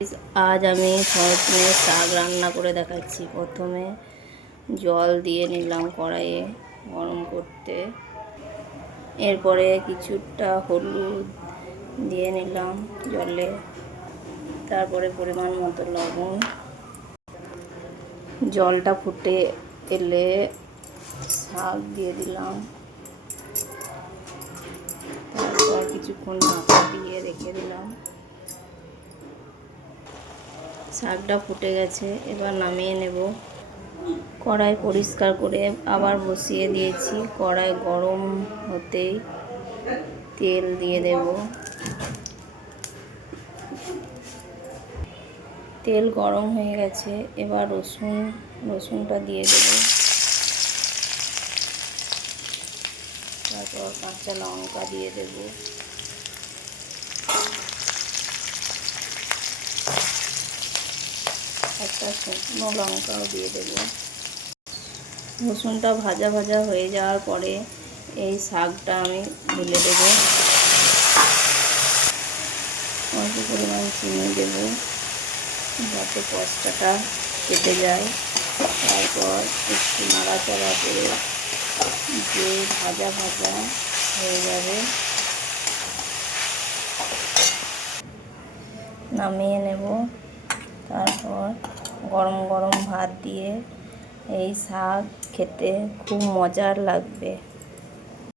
आज আমি সজনে শাক রান্না করে দেখাচ্ছি। প্রথমে জল দিয়ে নিলাম কড়াইয়ে গরম করতে, এরপরে কিছুটা হলুদ দিয়ে নিলাম জলে, তারপরে পরিমাণ মতো লবণ। জলটা ফুটে এলে শাক দিয়ে দিলাম, তারপর কিছুক্ষণ ঢাকা দিয়ে রেখে দিলাম। শাকটা ফুটে গেছে, এবার নামিয়ে নেব। কড়াই পরিষ্কার করে আবার বসিয়ে দিয়েছি। কড়াই গরম হতেই তেল দিয়ে দেব। তেল গরম হয়ে গেছে, এবার রসুনটা দিয়ে দেব। তারপর কাঁচা লঙ্কা দিয়ে দেব। একটা শুকনো লঙ্কাও দিয়ে দেব। রসুনটা ভাজা ভাজা হয়ে যাওয়ার পরে এই শাকটা আমি ঢেলে দেব। অল্প পরিমাণ চিনি দেব যাতে কষাটা কেটে যায়। তারপর একটু নাড়াচাড়া করে যে ভাজা ভাজা হয়ে যাবে, নামিয়ে নেব। তারপর গরম গরম ভাত দিয়ে এই শাক খেতে খুব মজার লাগবে।